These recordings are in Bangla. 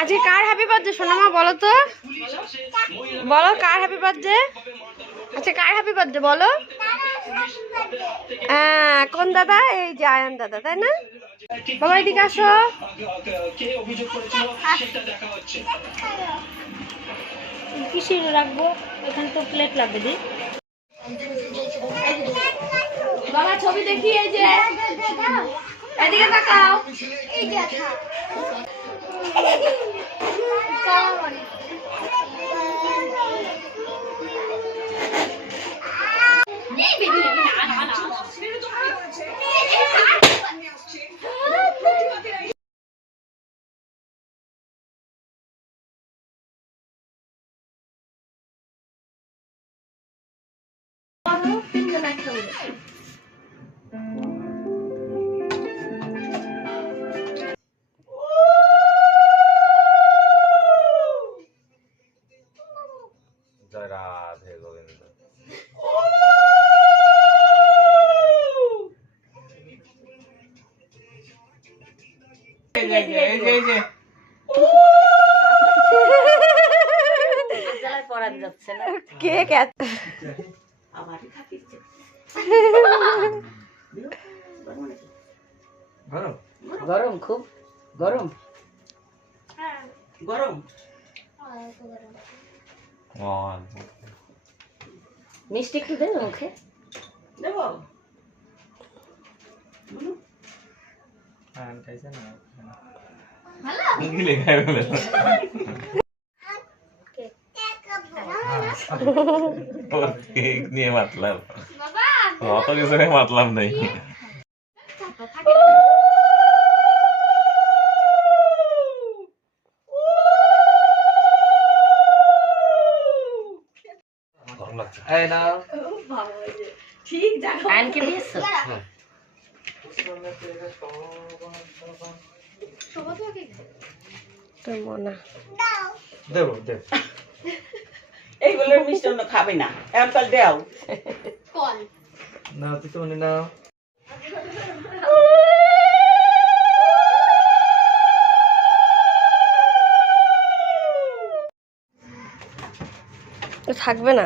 আজকে কার হ্যাপি বার্থডে সোনামা বলো তো, বলো কার হ্যাপি বার্থডে? আচ্ছা কার হ্যাপি বার্থডে বলো? হ্যাঁ কোন দাদা? এই যে আয়ান দাদা, তাই না? বাবা এদিকে আসো। কিসের রাখবো? এখানে তো প্লেট লাগবে দি। বাবা ছবি দেখি, এই যে এদিকে তাকাও। এই যে জয় রাধে গোবিন্দ। কেক গরম, খুব গরম গরম। মিষ্টি একটু দেবে মুখে? দেব নিয়ে মাতলাম, অত কিছু নিয়ে মাতলাম নেই। ঠিক জায়গা আইনকে দিয়েছো? এইগুলোর মিষ্টান্ন খাবে না, এখন কাল দেও না তুমি নাও। থাকবে না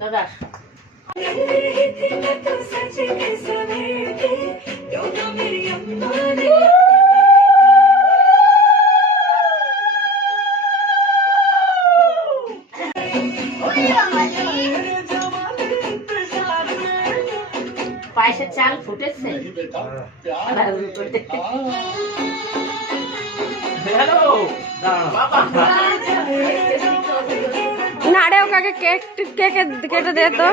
দাদা। পায়েসের চাল ফুটেছে। না রে ওকে কেক কেটে দে তো।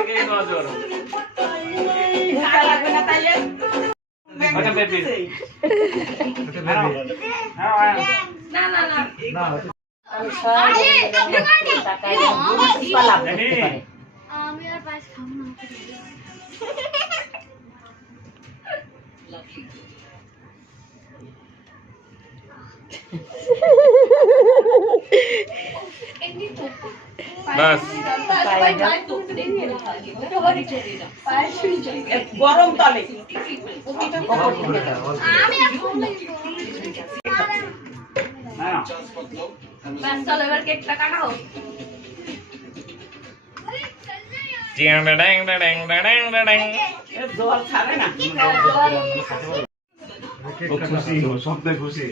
গরম তলে এবার কেকটা কাটা হোক। জল খাবে না, খুশি শব্দে খুশি।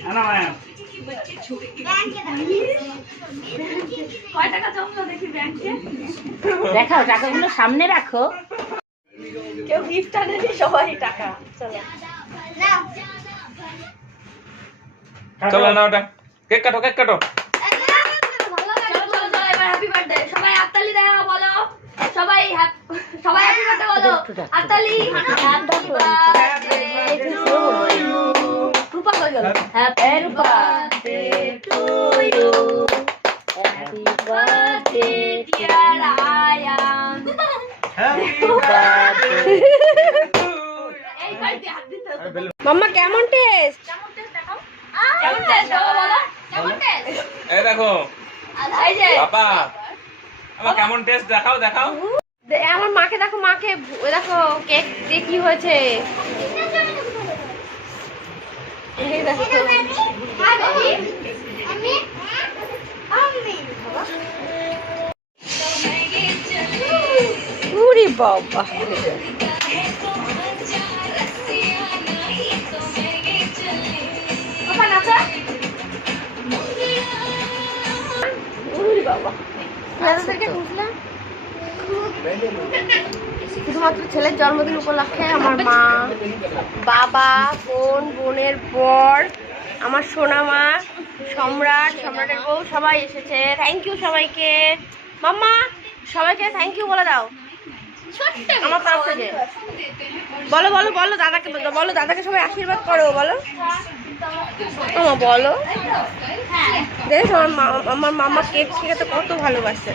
দেখাও টাকাগুলো সামনে রাখো। কেউ গিফট আনেনি, সবাই টাকা। চলো না ওটা কেক কাটো, কেক কাটো। হ্যাপি বার্থডে সবাই হাততালি দাও, বলো সবাই সবাই হ্যাপি বার্থডে বলো, হাততালি। রূপা কই গেল? Happy birthday to you, happy birthday dear Ayan, happy birthday. এই বাড়িতে হাত দিতে হবে। মাম্মা কেমন টেস্ট? কেমন টেস্ট দেখাও, কেমন টেস্ট বলো, কেমন টেস্ট? এই দেখো এই যে বাবা, আমার কেমন টেস্ট দেখাও, দেখাও। আমার মাকে দেখো, মাকে দেখো কেক দিয়ে কি হয়েছে। এই দেখো উরি বাবা, উরি বাবা, দাদাদেরকে খুঁজলাম শুধুমাত্র ছেলের জন্মদিন উপলক্ষে। আমার মা, বাবা, বোনের বর, আমার সোনা মা, সম্রাটের বউ সবাই এসেছে। থ্যাংক ইউ সবাইকে। মাম্মা সবাইকে থ্যাংক ইউ বলে দাও আমার তরফ থেকে। বলো বলো বলো দাদাকে, বলো দাদাকে সবাই আশীর্বাদ করো, বলো মামা বলো। দেখ আমার মামা কেক শেখাতে কত ভালোবাসে।